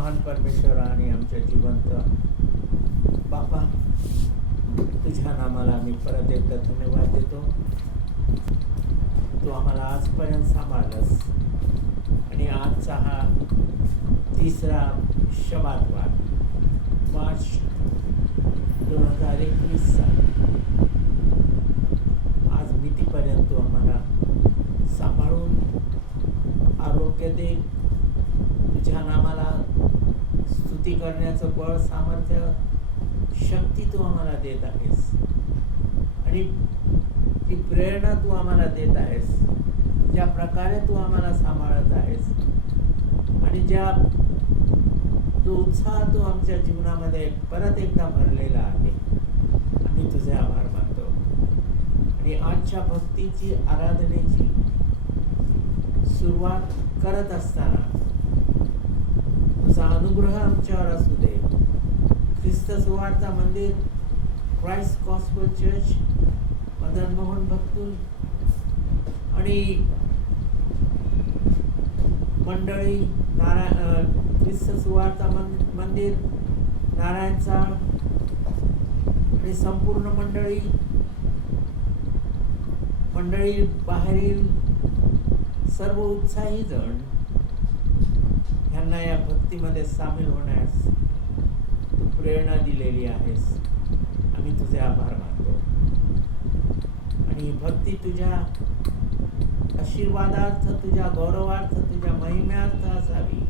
महान परमेश्वर आणि आमच्या जिवंत बापा, तुझ्या नामाला आम्ही परत एकदा धन्यवाद देतो. तू आम्हाला आजपर्यंत सांभाळलंस आणि आजचा हा तिसरा शबातवार मार्च 2021चा आज मितीपर्यंत तू आम्हाला सांभाळून आरोग्य दे. तुझ्या नामाला स्तुती करण्याचं बळ, सामर्थ्य, शक्ती तू आम्हाला देत आहेस आणि ती प्रेरणा तू आम्हाला देत आहेस. ज्या प्रकारे तू आम्हाला सांभाळत आहेस आणि ज्या जो उत्साह तू आमच्या जीवनामध्ये परत एकदा भरलेला आहे, आम्ही तुझे आभार मानतो. आणि आजच्या भक्तीची, आराधनेची सुरुवात करत असताना तुझा अनुग्रह आमच्यावर असू दे. ख्रिस्त सुवार्ता मंदिर, Christ Gospel Church, Madan Mohan Bhaktul आणि मंडळी, ख्रिस्त सुवार्ता मंदिर, नारायण चाळ आणि संपूर्ण मंडळी बाहेरील सर्व उत्साही जण ह्यांना या भक्तीमध्ये सामील होण्यास तू प्रेरणा दिलेली आहेस. आम्ही तुझे आभार मानतो आणि ही भक्ती तुझ्या आशीर्वादार्थ, तुझ्या गौरवार्थ, तुझ्या महिम्यार्थ असावी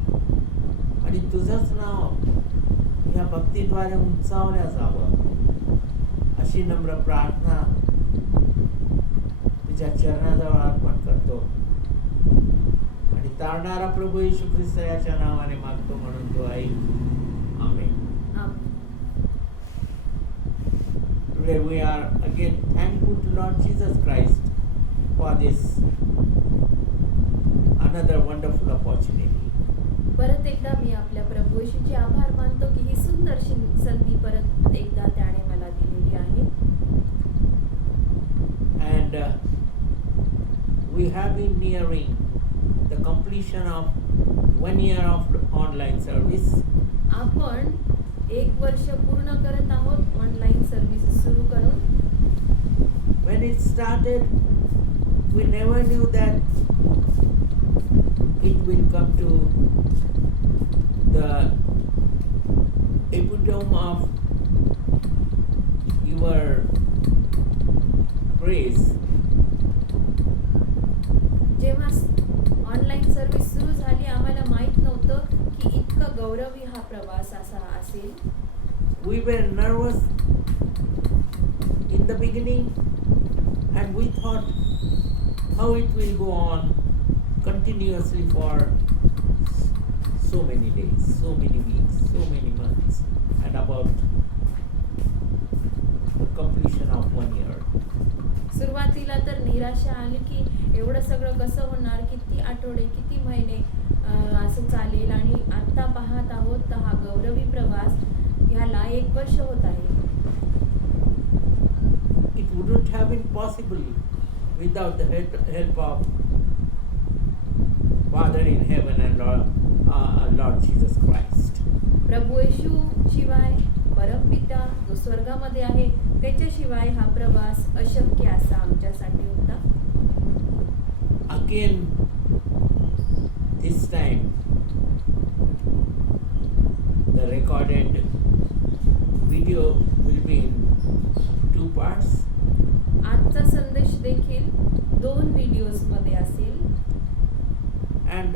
आणि तुझंच नाव या भक्तीद्वारे उंचावल्या जावं, अशी नम्र प्रार्थना तुझ्या चरणाजवळ अर्पण करतो आणि तारणारा प्रभू येशू ख्रिस्त याच्या नावाने मागतो म्हणून तो ऐक. आमेन. Today we are again thankful to Lord Jesus Christ for this another wonderful opportunity. परत एकदा मी आपल्या प्रभू येशूचे आभार मानतो की ही सुंदर संधी परत एकदा त्याने मला दिलेली आहे. And we have been nearing the completion of 1 year of online service. आपण 1 वर्ष पूर्ण करत आहोत ऑनलाइन सर्व्हिस सुरू करून. When it started, we never knew that it will come to the epitome of your praise. जेव्हा ऑनलाइन सर्व्हिस सुरू झाली, आम्हाला माहित नव्हतं की इतका गौरवी हा प्रवास असा असेल. We were nervous in the beginning and we thought how it will go on continuously for so many days, so many weeks, so many months, and about the completion of 1 year. सुरुवातीला तर निराशा आली की एवढं सगळं कसं होणार, किती आठवडे, किती महिने असं चालेल. आणि आता पाहत आहोत तर हा गौरवी प्रवास ह्याला 1 वर्ष होत आहे. It wouldn't have been possible without the help of Father in heaven and Lord Jesus Christ. प्रभू येशू शिवाय, परमपिता जो स्वर्गामध्ये आहे त्याच्याशिवाय हा प्रवास अशक्य असा आमच्यासाठी होता. Again, this time, the recorded video will be in 2 parts. आजचा संदेश देखील 2 व्हिडिओज मध्ये असेल. And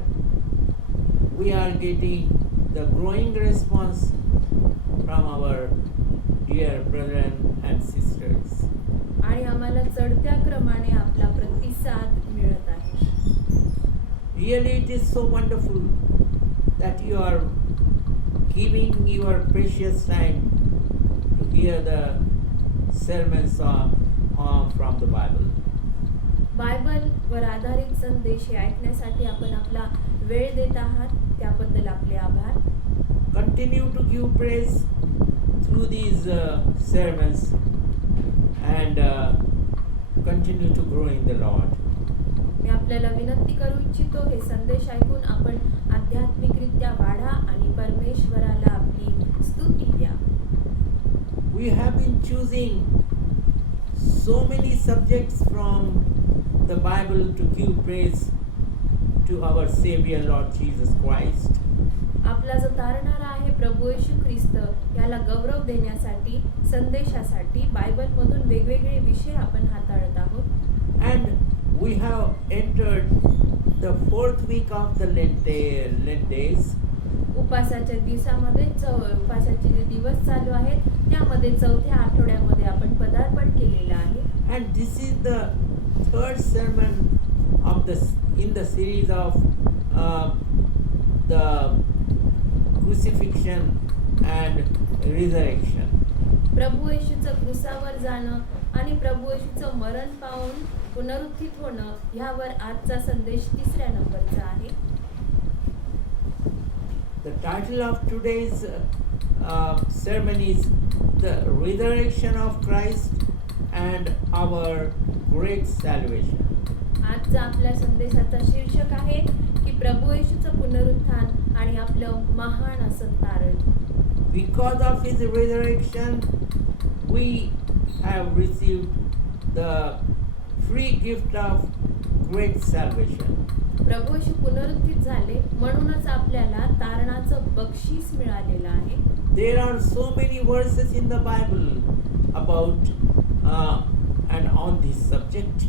we are getting the growing response from our dear brethren and sisters. आणि आम्हाला चढत्या क्रमाने आपला प्रतिसाद मिळत आहे. Really it is so wonderful that you are giving your precious time to hear the sermons from the Bible. Bible वर आधारित संदेश हे ऐकण्यासाठी आपण आपला वेळ देत आहात, त्याबद्दल आपले आभार. Continue to give praise through these sermons and continue to grow in the Lord. मी आपल्याला विनंती करू इच्छितो, हे संदेश ऐकून आपण आध्यात्मिकरित्या वाढा आणि choosing so many subjects from the Bible to give praise to our Savior Lord Jesus Christ. आपला जो तारणारा आहे प्रभू येशू ख्रिस्त याला गौरव देण्यासाठी संदेशासाठी बायबलमधून वेगवेगळे विषय आपण हाताळत आहोत. And we have entered the fourth week of the Lent days. उपासाच्या दिवसामध्ये उपासाचे जे दिवस चालू आहेत त्यामध्ये चौथ्या आठवड्यामध्ये आपण पदार्पण केलेलं आहे. And this is the third sermon of in the series of the crucifixion and resurrection. प्रभू येशूचं क्रूसावर जाणं आणि प्रभू येशूचं मरण पावून पुनरुत्थित होणं ह्यावर आजचा संदेश तिसऱ्या नंबरचा आहे. The title of today's sermon is The Resurrection of Christ and Our Great Salvation. आजचा आपल्या संदेशाचा शीर्षक आहे की प्रभू येशूचं पुनरुत्थान आणि आपलं महान असं तारण. Because of his resurrection, we have received the free gift of great salvation. प्रभू येशू पुनरुत्थित झाले म्हणूनच आपल्याला तारणाचं बक्षीस मिळालेलं आहे. There are so many verses in the Bible about and on this subject.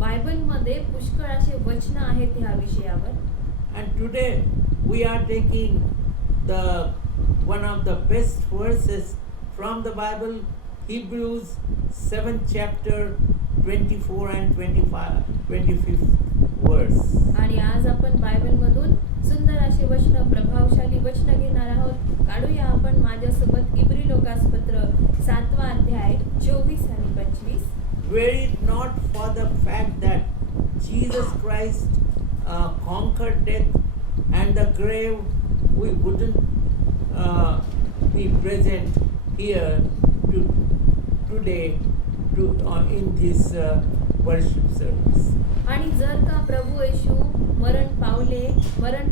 बायबलमध्ये पुष्कळ असे वचन आहेत ह्या विषयावर. And today we are taking one of the best verses from the Bible, Hebrews 7th chapter 24 and 25th verse. आणि आज आपण बायबलमधून सुंदर असे वचन प्रभावशाली वचन घेणार आहोत. काढूया आपण माझ्यासोबत इब्री लोकासपत्र 7वा अध्याय 24 आणि 25. Were it not for the fact that Jesus Christ conquered death and the grave, we wouldn't be present here today in this worship service. आणि जर का प्रभू येशू मरण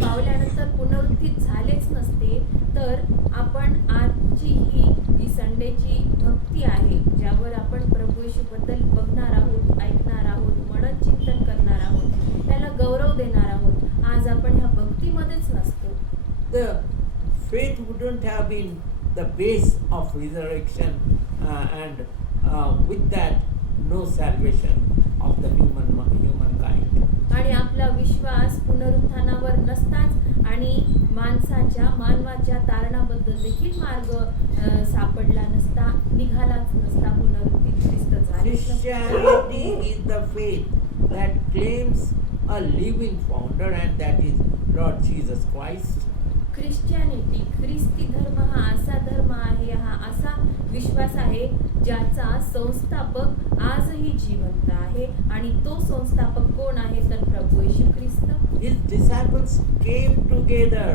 पावल्यानंतर पुनरुत्थित झालेच नसते तर आपण आजची ही जी संडेची भक्ती आहे ज्यावर आपण प्रभू येशूबद्दल बघणार आहोत, ऐकणार आहोत, मनन चिंतन करणार आहोत, त्याला गौरव देणार आहोत, आज आपण ह्या भक्तीमध्येच नसतो. The faith wouldn't have been the base of resurrection and with that no salvation of the humankind. आणि आपला विश्वास पुनरुत्थानावर नसताच आणि मानवाच्या तारणाबद्दल देखील मार्ग सापडला नसता, निघालाच नसता, पुनरुत्थित ख्रिस्त झालेच नसते. Christianity is the faith that claims a living founder and that is Lord Jesus Christ. ख्रिस्ती धर्म हा असा धर्म आहे, हा असा विश्वास आहे ज्याचा संस्थापक आजही जिवंत आहे आणि तो संस्थापक कोण आहे तर प्रभू येशू ख्रिस्त. His disciples came together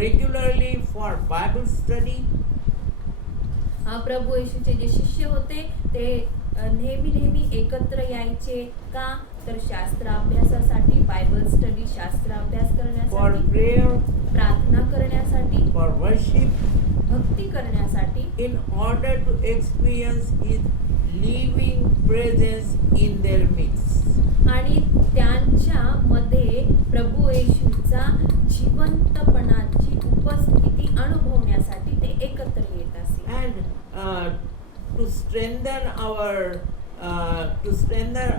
regularly for Bible study. प्रभू येशूचे जे शिष्य होते ते नेहमी एकत्र यायचे का तर शास्त्र अभ्यासासाठी, बायबल स्टडी, शास्त्र अभ्यास For करण्यासाठी, prayer, प्रार्थना करण्यासाठी, for worship, भक्ती करण्यासाठी, in order to experience His living presence in their midst. आणि त्यांच्या मध्ये प्रभू येशूचा जिवंतपणाची उपस्थिती अनुभवण्यासाठी ते एकत्र येत असे. And to strengthen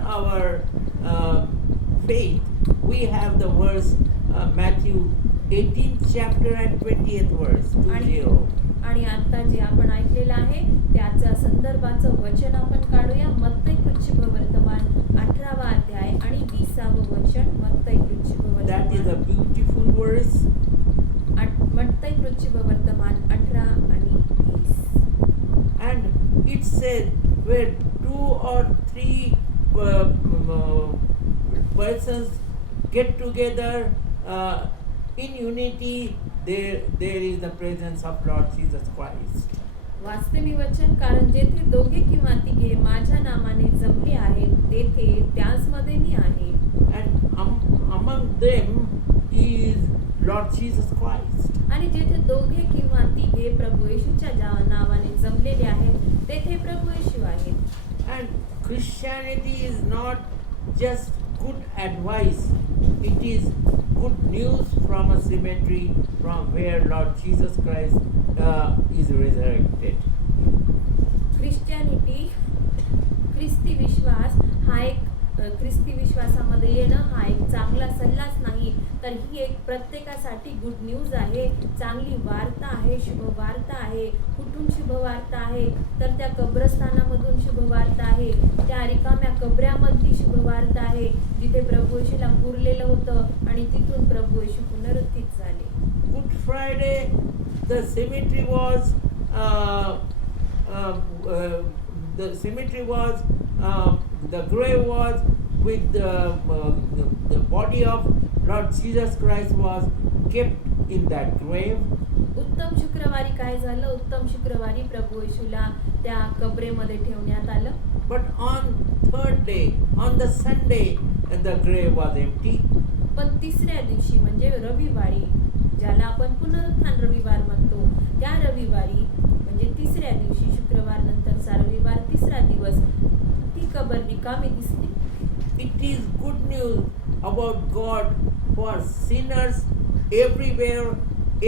our faith, we have the verse Matthew 18th chapter and 20th verse 20. आणि आता जे आपण ऐकलेलं आहे त्याचा संदर्भाचं वचन आपण काढूया. मत्तई वर्तमान 18वा अध्याय आणि 20वे वचन. मत्तई That is a beautiful verse. मत्तई वर्तमान 18 आणि 20. And it says where 2 or 3 persons get together in unity, there is the presence of Lord Jesus Christ. वाचते मी वचन, कारण जेथे दोघे किंवा तिघे माझ्या नामाने जमले आहेत तेथे त्याचमध्ये मी आहे. And among them is Lord Jesus Christ. आणि जेथे दोघे किंवा तिघे प्रभू येशूच्या नावाने जमलेले आहेत तेथे प्रभू येशू आहेत. And Christianity is not just good advice, it is good news from a cemetery from where Lord Jesus Christ is resurrected. Christianity, ख्रिस्ती विश्वास हा एक ख्रिस्ती विश्वासामध्ये येणं हा एक चांगला सल्लाच नाही, तर ही एक प्रत्येकासाठी गुड न्यूज आहे, चांगली वार्ता आहे, शुभ वार्ता आहे. कुठून शुभ वार्ता आहे? तर त्या कब्रस्थानामधून शुभ वार्ता आहे, त्या रिकाम्या कबऱ्यामधली शुभ वार्ता आहे, जिथे प्रभू येशूला पुरलेलं होतं आणि तिथून प्रभू येशू पुनरुत्थित झाले. Good Friday, the cemetery was the grave was with the body of Lord Jesus Christ was kept in that grave. उत्तम शुक्रवारी काय झालं? उत्तम शुक्रवारी प्रभू येशूला त्या कबरेमध्ये ठेवण्यात आलं. But on third day, on the Sunday, the grave was empty. पण तिसऱ्या दिवशी म्हणजे रविवारी, ज्याला आपण पुनरुत्थान रविवार म्हणतो, त्या रविवारी म्हणजे तिसऱ्या दिवशी, शुक्रवार नंतरचा रविवार, तिसरा दिवस, ती कबर रिकामी दिसली. It is good news about God for sinners everywhere,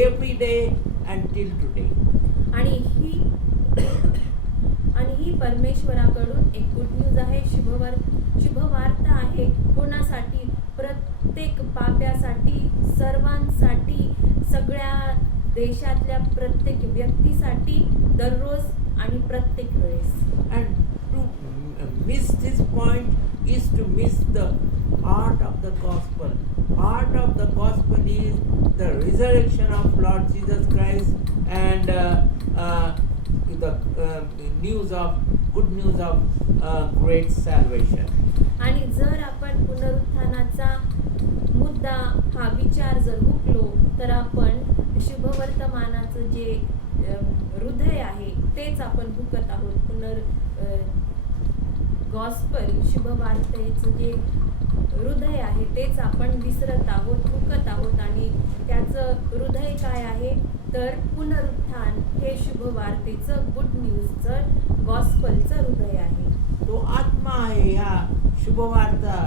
every day and till today. आणि ही परमेश्वराकडून एक गुड न्यूज आहे, शुभ वार्ता आहे. कोणासाठी? प्रत्येक पाप्यासाठी, सर्वांसाठी, सगळ्या देशातल्या प्रत्येक व्यक्तीसाठी, दररोज आणि प्रत्येक वेळेस. And to miss this point is to miss the heart of the gospel. Heart of the gospel is the resurrection of Lord Jesus Christ and the good news of great salvation. आणि जर आपण पुनरुत्थानाचा मुद्दा हा विचार जर हुकलो, तर आपण शुभवर्तमानाचं जे हृदय आहे तेच आपण हुकत आहोत. गॉस्पल, शुभ वार्तेचं जे हृदय आहे तेच आपण विसरत आहोत, हुकत आहोत. आणि त्याचं हृदय काय आहे? तर पुनरुत्थान हे शुभ वार्तेचं, गुड न्यूजचं, गॉस्पलचं हृदय आहे. तो आत्मा आहे ह्या शुभवार्ता,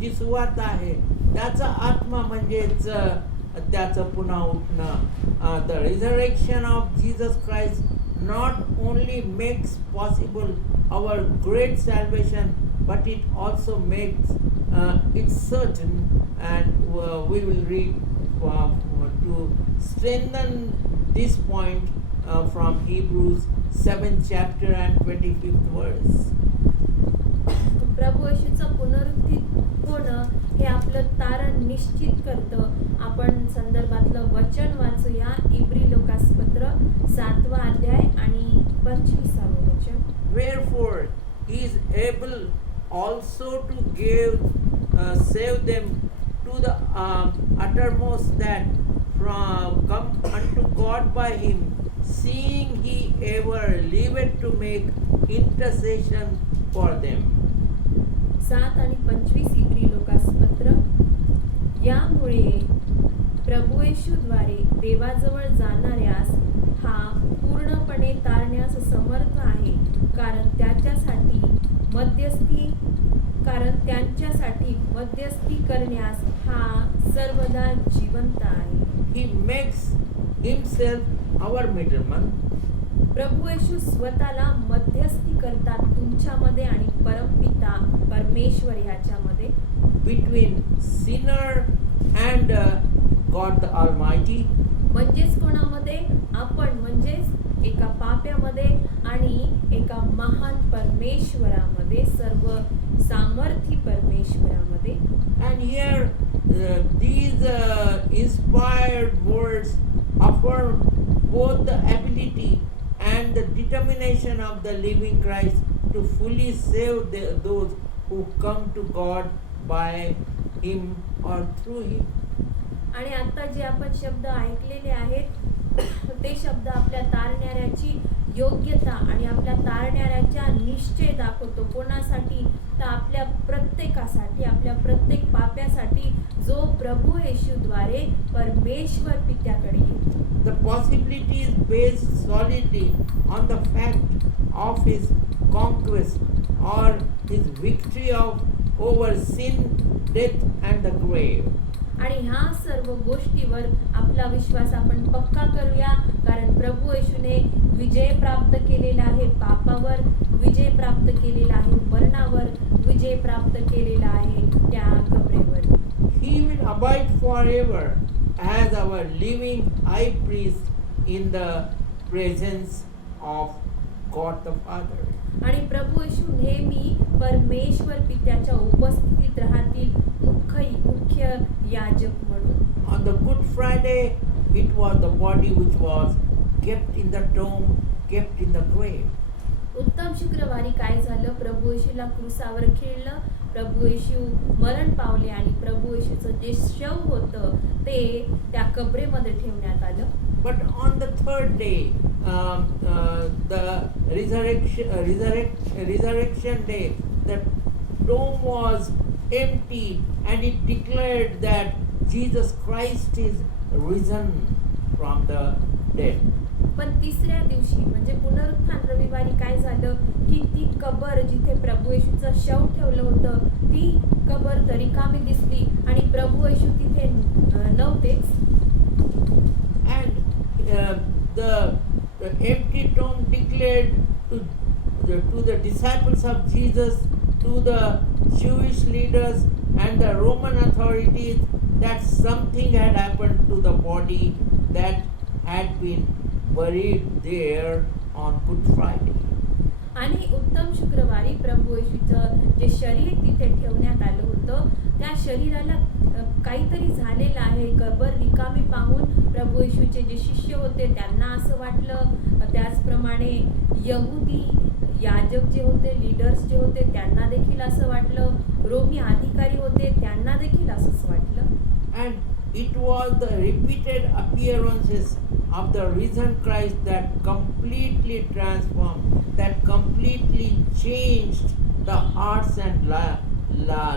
जी सुवार्ता आहे त्याचा आत्मा म्हणजेच त्याचं पुन्हा उठणं. The resurrection of Jesus Christ not only makes possible our great salvation, but it also makes it certain, and we will read to strengthen this point from Hebrews 7th chapter and 25th verse. प्रभू येशूचं पुनरुत्थित होणं हे आपलं तारण निश्चित करतं. आपण संदर्भातलं वचन वाचूया. इब्री लोकासपत्र 7वा अध्याय आणि 25वे वचन. Wherefore he is able also to save them to the uttermost that come unto God by him, seeing he ever liveth to make intercession for them. 7 आणि 25 इब्री लोकासपत्र. यामुळे प्रभू येशूद्वारे देवाजवळ जाणाऱ्यास हा पूर्णपणे तारण्यास समर्थ आहे, कारण त्यांच्यासाठी मध्यस्थी करण्यास हा सर्वदा जिवंत आहे. He makes himself our middleman. प्रभू येशू स्वतःला मध्यस्थी करतात तुमच्यामध्ये आणि परमपिता परमेश्वर ह्याच्यामध्ये, between sinner and God the Almighty. म्हणजेच कोणामध्ये? आपण म्हणजेच एका पाप्यामध्ये आणि एका महान परमेश्वरामध्ये, सर्व सामर्थी परमेश्वरामध्ये. And here these inspired words affirm both the ability and the determination of the living Christ to fully save those who come to God by him or through him. आणि आता जे आपण शब्द ऐकलेले आहेत ते शब्द आपल्या तारण्याऱ्याची योग्यता आणि आपल्या तारण्याऱ्याचा निश्चय दाखवतो. कोणासाठी? तर आपल्या प्रत्येकासाठी, आपल्या प्रत्येक पाप्यासाठी, जो प्रभू येशूद्वारे परमेश्वर पित्याकडे येतो. The possibility is based solidly on the fact of his conquest or his victory over sin, death, and the grave. आणि ह्या सर्व गोष्टीवर आपला विश्वास आपण पक्का करूया, कारण प्रभू येशूने विजय प्राप्त केलेला आहे, पापावर विजय प्राप्त केलेला आहे, मरणावर विजय प्राप्त केलेला आहे त्या कबरेवर. He will abide forever as our living high priest in the presence of God the Father. आणि प्रभू येशू नेहमी परमेश्वर पित्याच्या उपस्थितीत राहतील, मुख्य याजक म्हणून. On the Good Friday, it was the body which was kept in the tomb, kept in the grave. उत्तम शुक्रवारी काय झालं, प्रभू येशूला क्रूसावर खिळलं, प्रभू येशू मरण पावले आणि प्रभू येशूचं जे शव होतं ते त्या कबरेमध्ये ठेवण्यात आलं. But on the third day, the resurrection day, the tomb was empty and it declared that Jesus Christ is risen from the dead. पण तिसऱ्या दिवशी म्हणजे पुनरुत्थान रविवारी काय झालं की ती कबर जिथे प्रभू येशूचं शव ठेवलं होतं ती कबर तर रिकामी दिसली आणि प्रभू येशू तिथे नव्हतेच. And the empty tomb declared to the disciples of Jesus, to the Jewish leaders and the Roman authorities that something had happened to the body that had been buried there on Good Friday. आणि उत्तम शुक्रवारी प्रभू येशूचं जे शरीर तिथे ठेवण्यात आलं होतं त्या शरीराला काहीतरी झालेलं आहे. कबर रिकामी पाहून प्रभू येशूचे जे शिष्य होते त्यांना असं वाटलं, त्याचप्रमाणे यहुदी याजक जे होते, लीडर्स जे होते त्यांना देखील असं वाटलं, रोमी अधिकारी होते त्यांना देखील असंच वाटलं. And it was the repeated appearances of the risen Christ that completely transformed, that completely changed the hearts and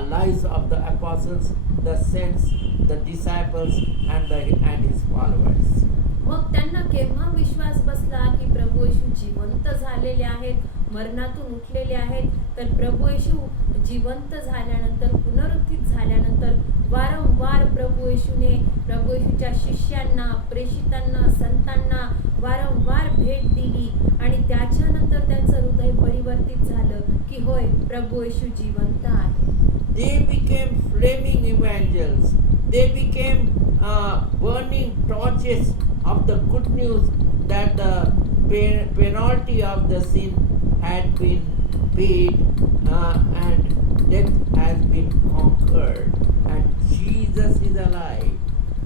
lives of the apostles, the saints, the disciples, and his followers. मग त्यांना केव्हा विश्वास बसला की प्रभू येशू जिवंत झालेले आहेत, मरणातून उठलेले आहेत. तर प्रभू येशू जिवंत झाल्यानंतर, पुनरुत्थित झाल्यानंतर वारंवार प्रभू येशूच्या शिष्यांना, प्रेषितांना, संतांना वारंवार भेट दिली आणि त्याच्यानंतर त्यांचं हृदय परिवर्तित झालं की होय, प्रभू येशू जिवंत आहे. They became flaming evangels. They became burning torches of the good news that the penalty of the sin had been paid and death has been conquered and Jesus is alive.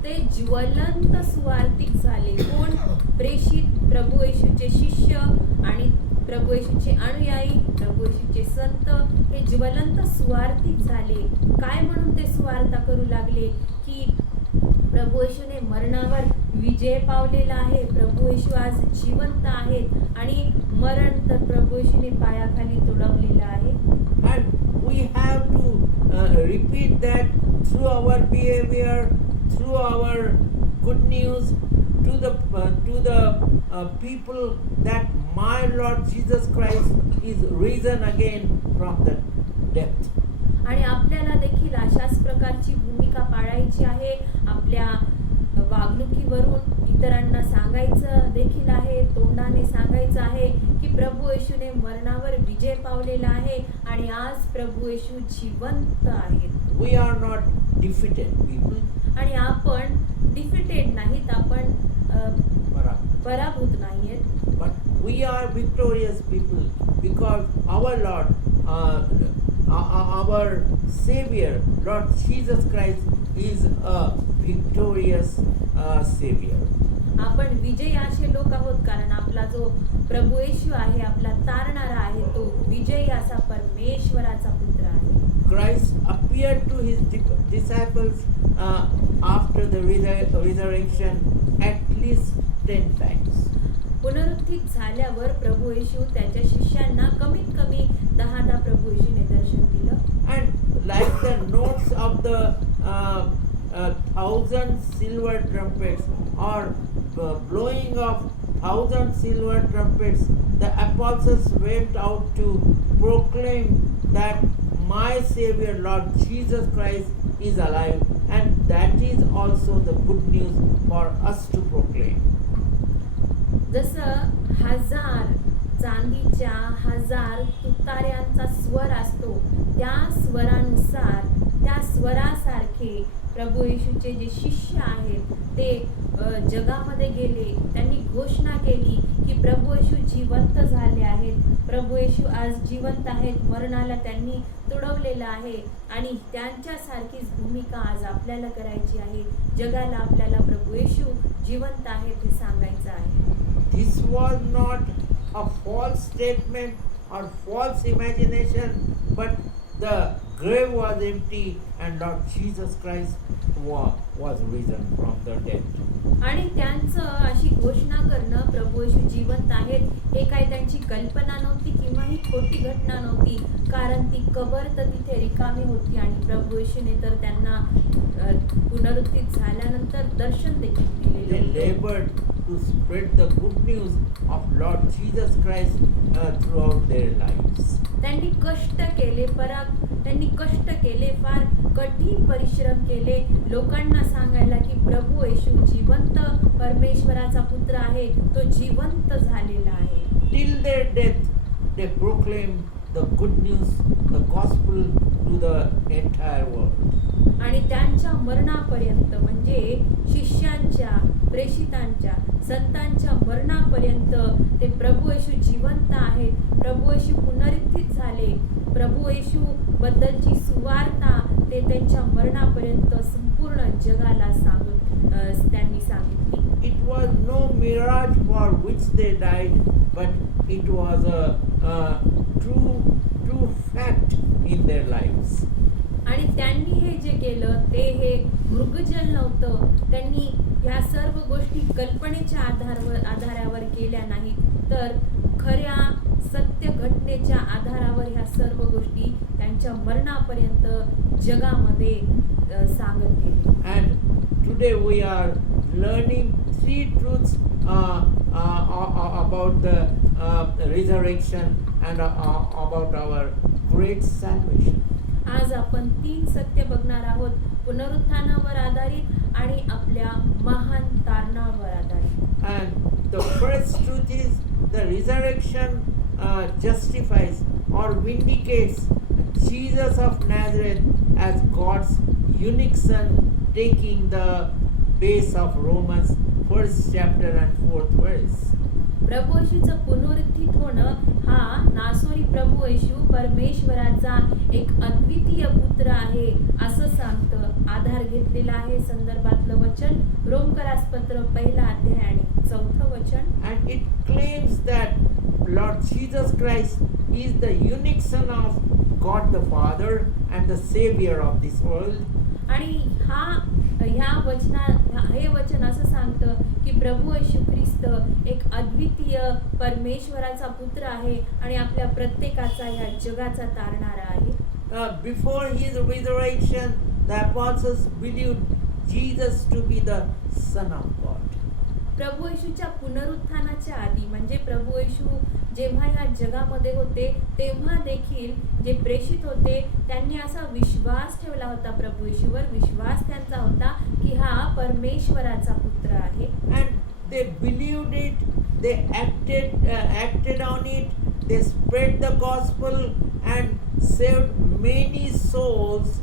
ते ज्वलंत सुवार्तिक झाले. कोण? प्रेषित, प्रभू येशूचे शिष्य आणि प्रभू येशूचे अनुयायी, प्रभू येशूचे संत हे ज्वलंत सुवार्तिक झाले. काय म्हणून ते सुवार्ता करू लागले की प्रभू येशूने मरणावर विजय पावलेला आहे, प्रभू येशू आज जिवंत आहेत आणि मरण तर प्रभू येशूने पायाखाली तुडवलेलं आहे. And we have to repeat that through our behavior, through our good news to the people that my Lord Jesus Christ is risen again from the death. आणि आपल्याला देखील अशाच प्रकारची भूमिका पाळायची आहे. आपल्या वागणुकीवरून इतरांना सांगायचं देखील आहे, तोंडाने सांगायचं आहे की प्रभू येशूने मरणावर विजय पावलेला आहे आणि आज प्रभू येशू जिवंत आहेत. We are not defeated people. आणि आपण डिफिटेड नाहीत, आपण पराभूत नाहीयेत. But we are victorious people because our Lord, our Savior, Lord Jesus Christ is a victorious Savior. आपण विजयी असे लोक आहोत कारण आपला जो प्रभू येशू आहे, आपला तारणारा आहे, तो विजयी असा परमेश्वराचा पुत्र आहे. Christ appeared to his disciples after the resurrection at least 10 times. पुनरुत्थित झाल्यावर प्रभू येशू त्याच्या शिष्यांना कमीत कमी 10दा प्रभू येशूने दर्शन दिलं. And like the notes of the 1,000 silver trumpets or blowing of 1,000 silver trumpets, the apostles went out to proclaim that my Savior Lord Jesus Christ is alive, and that is also the good news for us to proclaim. जसं 1000 चांदीच्या 1000 तुतार्यांचा स्वर असतो, त्या स्वरानुसार, त्या स्वरासारखे प्रभू येशूचे जे शिष्य आहेत ते जगामध्ये गेले. त्यांनी घोषणा केली की प्रभू येशू जिवंत झाले आहेत, प्रभू येशू आज जिवंत आहेत, मरणाला त्यांनी तुडवलेलं आहे. आणि त्यांच्यासारखीच भूमिका आज आपल्याला करायची आहे. जगाला आपल्याला प्रभू येशू जिवंत आहेत हे सांगायचं आहे. This was not a false statement or false imagination, but the grave was empty and Lord Jesus Christ was risen from the dead. आणि त्यांचं अशी घोषणा करणं प्रभू येशू जिवंत आहेत हे काय त्यांची कल्पना नव्हती किंवा ही खोटी घटना नव्हती, कारण ती कबर तर तिथे रिकामी होती आणि प्रभू येशूने तर त्यांना पुनरुत्थित झाल्यानंतर दर्शन देखील They दिलेले. labored to spread the good news of Lord Jesus Christ throughout their lives. त्यांनी कष्ट केले, त्यांनी कष्ट केले, फार कठीण परिश्रम केले लोकांना सांगायला की प्रभू येशू जिवंत परमेश्वराचा पुत्र आहे, तो जिवंत झालेला आहे. Till their death, they proclaimed the good news, the gospel to the entire world. आणि त्यांच्या मरणापर्यंत म्हणजे शिष्यांच्या, प्रेषितांच्या, संतांच्या मरणापर्यंत ते प्रभू येशू जिवंत आहेत, प्रभू येशू पुनरुत्थित झाले, प्रभू येशू बद्दलची सुवार्ता ते त्यांच्या मरणापर्यंत संपूर्ण जगाला त्यांनी सांगितली. It was no mirage for which they died, but it was a true fact in their lives. आणि त्यांनी हे जे केलं ते हे मृगजल नव्हतं. त्यांनी ह्या सर्व गोष्टी कल्पनेच्या आधारावर केल्या नाहीत, तर खऱ्या सत्य घटनेच्या आधारावर ह्या सर्व गोष्टी त्यांच्या मरणापर्यंत जगामध्ये सांगत गेले. And today we are learning three truths about the resurrection and about our great salvation. आज आपण 3 सत्य बघणार आहोत, पुनरुत्थानावर आधारित आणि आपल्या महान तारणावर आधारित. And the first truth is the resurrection justifies or vindicates Jesus of Nazareth as God's unique Son, taking the base of Romans 1st chapter and 4th verse. प्रभू येशूचं पुनरुत्थित होणं हा नासोरी प्रभू येशू परमेश्वराचा एक अद्वितीय पुत्र आहे असं सांगतं. आधार घेतलेला आहे संदर्भातलं वचन रोमकरास पत्र 1 अध्याय आणि 4 वचन. And it claims that Lord Jesus Christ is the unique Son of God the Father and the Savior of this world. आणि हे वचन असं सांगतं की प्रभू येशू ख्रिस्त एक अद्वितीय परमेश्वराचा पुत्र आहे आणि आपल्या प्रत्येकाचा या जगाचा तारणारा आहे. Before his resurrection, the apostles believed Jesus to be the Son of God. प्रभू येशूच्या पुनरुत्थानाच्या आधी म्हणजे प्रभू येशू जेव्हा या जगामध्ये होते तेव्हा देखील जे प्रेषित होते त्यांनी असा विश्वास ठेवला होता प्रभू येशूवर. विश्वास त्यांचा होता की हा परमेश्वराचा पुत्र आहे. And they believed it, they acted on it, they spread the gospel and saved many souls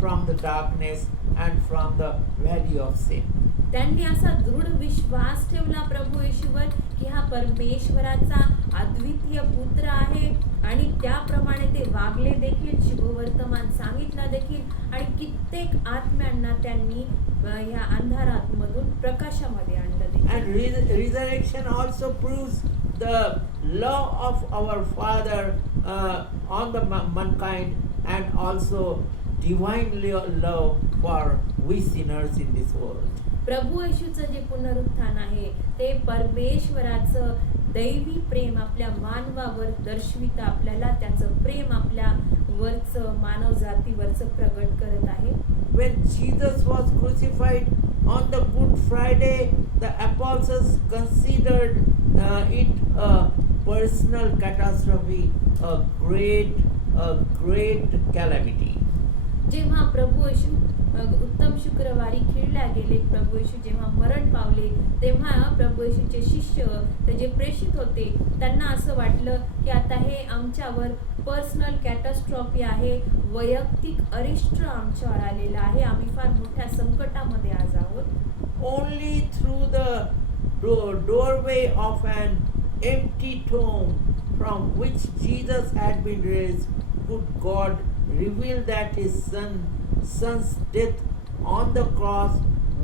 from the darkness and from the valley of sin. त्यांनी असा दृढ विश्वास ठेवला प्रभू येशूवर की हा परमेश्वराचा अद्वितीय पुत्र आहे आणि त्याप्रमाणे ते वागले देखील, शुभवर्तमान सांगितलं देखील आणि कित्येक आत्म्यांना त्यांनी ह्या अंधारातमधून प्रकाशामध्ये आणलं देखील. And resurrection also proves the love of our Father on the mankind and also divine love for we sinners in this world. प्रभू येशूचं जे पुनरुत्थान आहे ते परमेश्वराचं दैवी प्रेम आपल्या मानवावर दर्शवितं, आपल्याला त्याचं प्रेम आपल्या वरचं मानव जातीवरचं प्रगट करत आहे. When Jesus was crucified on the Good Friday, the apostles considered it a personal catastrophe, a great calamity. जेव्हा प्रभू येशू उत्तम शुक्रवारी खिळल्या गेले, प्रभू येशू जेव्हा मरण पावले, तेव्हा प्रभू येशूचे शिष्य, ते जे प्रेषित होते, त्यांना असं वाटलं की आता हे आमच्यावर पर्सनल कॅटस्ट्रॉफी आहे, वैयक्तिक अरिष्ट आमच्यावर आलेलं आहे, आम्ही फार मोठ्या संकटामध्ये आज आहोत. Only through the doorway of an empty tomb from which Jesus had been raised could God reveal that his son's death on the cross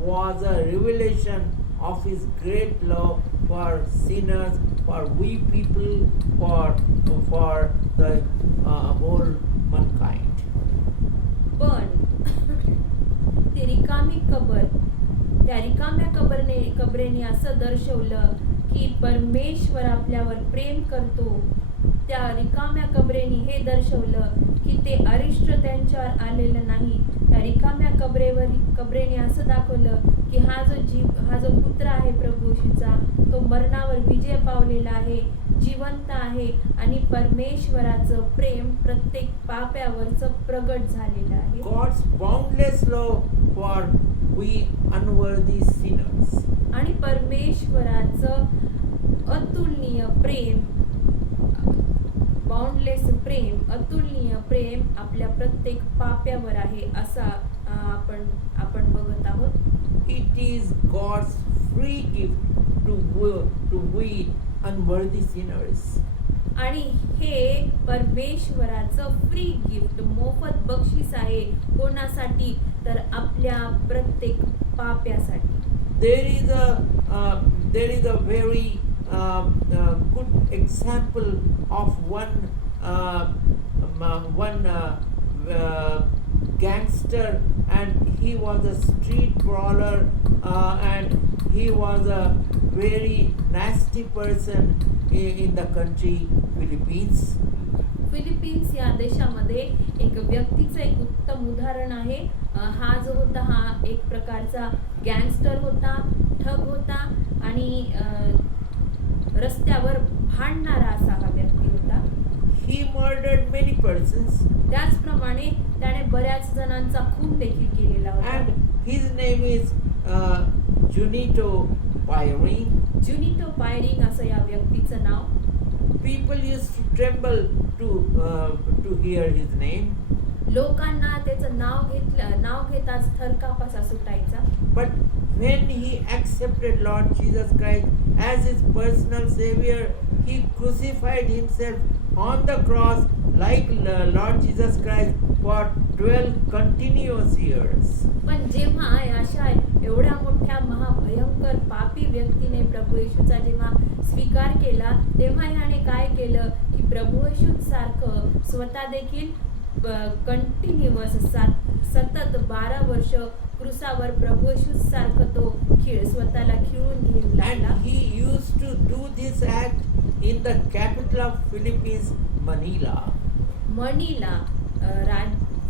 was a revelation of his great love for sinners, for we people, for the whole mankind. पण ती रिकामी कबर, त्या रिकाम्या कबरेने असं दर्शवलं की परमेश्वर आपल्यावर प्रेम करतो. त्या रिकाम्या कबरेने हे दर्शवलं की ते अरिष्ट त्यांच्यावर आलेलं नाही. त्या रिकाम्या कबरेने असं दाखवलं की हा जो पुत्र आहे प्रभू येशूचा, तो मरणावर विजय पावलेला आहे, जिवंत आहे आणि परमेश्वराचं प्रेम प्रत्येक पाप्यावरचं प्रगट झालेलं आहे. God's boundless love for we unworthy sinners. आणि परमेश्वराचं अतुलनीय प्रेम, बाउंडलेस प्रेम, अतुलनीय प्रेम आपल्या प्रत्येक पाप्यावर आहे, असा आपण बघत आहोत. It is God's free gift to we unworthy sinners. आणि हे परमेश्वराचं फ्री गिफ्ट, मोफत बक्षीस आहे. कोणासाठी? तर आपल्या प्रत्येक पाप्यासाठी. There is a very good example of one gangster, and he was a street brawler, and he was a very nasty person in the country Philippines. Philippines या देशामध्ये एक व्यक्तीचं एक उत्तम उदाहरण आहे. हा जो होता, हा एक प्रकारचा गँगस्टर होता, ठग होता आणि रस्त्यावर भांडणारा असा हा व्यक्ती होता. He murdered many persons, त्याचप्रमाणे त्याने बऱ्याच जणांचा खून देखील केलेला होता. and his name is Junito Pyring. जुनिटो पायरिंग असं या व्यक्तीचं नाव. People used to tremble to hear his name. लोकांना त्याचं नाव घेताच थरकाप सुटायचा. But when he accepted Lord Jesus Christ as his personal savior, he crucified himself on the cross like Lord Jesus Christ for 12 continuous years. पण जेव्हा अशा एवढ्या मोठ्या महाभयंकर पापी व्यक्तीने प्रभू येशूचा जेव्हा स्वीकार केला, तेव्हा ह्याने काय केलं की प्रभू येशू सारखं स्वतः देखील कंटिन्युअस सतत 12 वर्ष क्रुसावर प्रभू येशू सारखं तो स्वतःला खिळून घेऊ लागला. And he used to do this act in the capital of Philippines, Manila. Manila,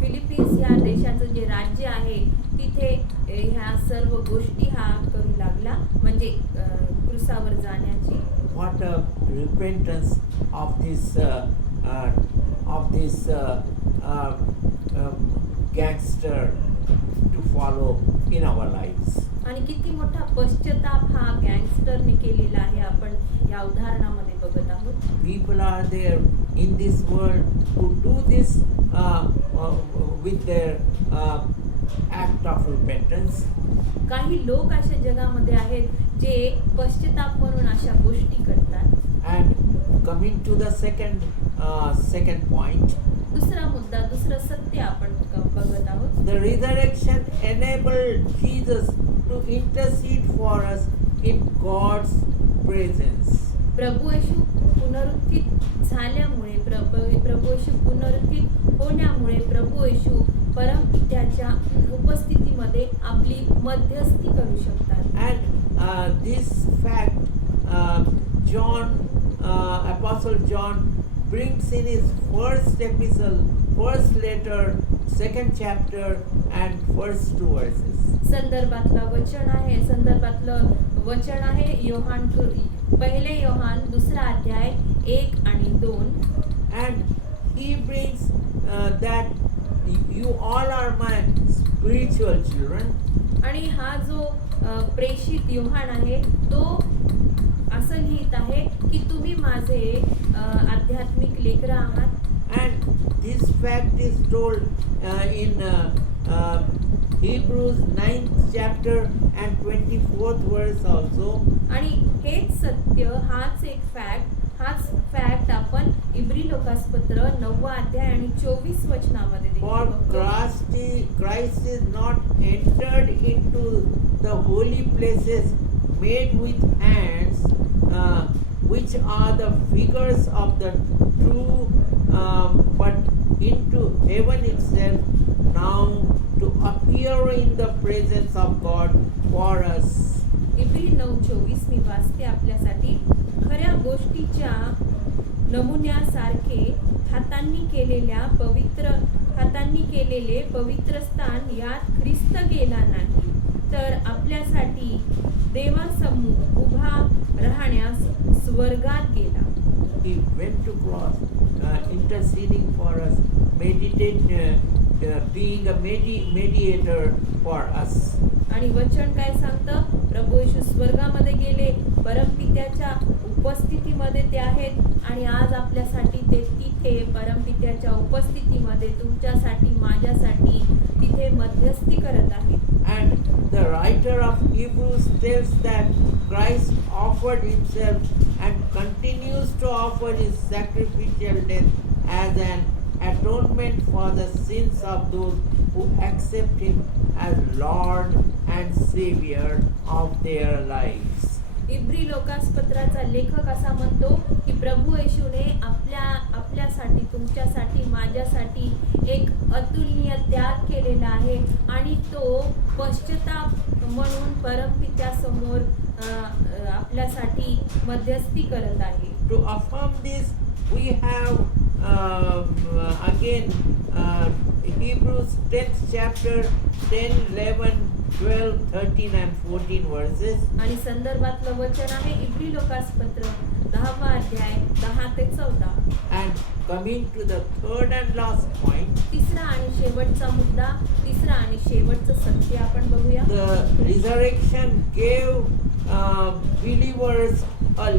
Philippines या देशाचं जे राज्य आहे, तिथे ह्या सर्व गोष्टी हा करू लागला, म्हणजे क्रुसावर जाण्याची. What a repentance of this gangster to follow in our lives. आणि किती मोठा पश्चाताप हा गँगस्टरने केलेला आहे, आपण या उदाहरणामध्ये बघत आहोत. People are there in this world who do this with their act of repentance. काही लोक अशा जगामध्ये आहेत जे पश्चाताप म्हणून अशा गोष्टी करतात. And coming to the second point, दुसरा मुद्दा, दुसरं सत्य आपण बघत आहोत. the resurrection enabled Jesus to intercede for us in God's presence. प्रभू येशू पुनरुत्थित झाल्यामुळे, प्रभू येशू पुनरुत्थित होण्यामुळे प्रभू येशू परमपित्याच्या उपस्थितीमध्ये आपली मध्यस्थी करू शकतात. And this fact Apostle John brings in his first epistle, first letter, second chapter and first 2 verses. संदर्भातलं वचन आहे, संदर्भातलं वचन आहे पहिले योहान 2 अध्याय 1 आणि 2. And he brings that you all are my spiritual children. आणि हा जो प्रेषित योहान आहे तो असं लिहित आहे की तुम्ही माझे आध्यात्मिक लेकरं आहात. And this fact is told in Hebrews 9th chapter and 24th verse also. आणि हेच सत्य हाच फॅक्ट आपण इब्री लोकासपत्र 9 अध्याय आणि 24 वचनामध्ये देखील For बघतो. Christ is not entered into the holy places made with hands, which are the figures of the true, but into heaven itself, now to appear in the presence of God for us. इब्री 9:24 मी वाचते आपल्यासाठी. खऱ्या गोष्टीच्या नमुन्यासारखे हातांनी केलेले पवित्र स्थान यात ख्रिस्त गेला नाही, तर आपल्यासाठी देवासमोर उभा राहण्यास स्वर्गात गेला. He went to cross, interceding for us, being a mediator for us. आणि वचन काय सांगतं? प्रभू येशू स्वर्गामध्ये गेले, परमपित्याच्या उपस्थितीमध्ये ते आहेत आणि आज आपल्यासाठी ते तिथे परमपित्याच्या उपस्थितीमध्ये तुमच्यासाठी माझ्यासाठी तिथे मध्यस्थी करत आहेत. And the writer of Hebrews tells that Christ offered himself and continues to offer his sacrificial death as an atonement for the sins of those who accept him as Lord and Savior of their lives. इब्री लोकासपत्राचा लेखक असा म्हणतो की प्रभू येशूने आपल्यासाठी तुमच्यासाठी माझ्यासाठी एक अतुलनीय त्याग केलेला आहे आणि तो पश्चाताप म्हणून परमपित्यासमोर आपल्यासाठी मध्यस्थी करत आहे. To affirm this, we have again Hebrews 10th chapter 10, 11, 12, 13 and 14 verses. आणि संदर्भातलं वचन आहे इब्री लोकासपत्र 10वा अध्याय 10 ते 14. And coming to the third and last point, तिसरा आणि शेवटचा मुद्दा, तिसरा आणि शेवटचं सत्य आपण बघूया. the resurrection gave believers a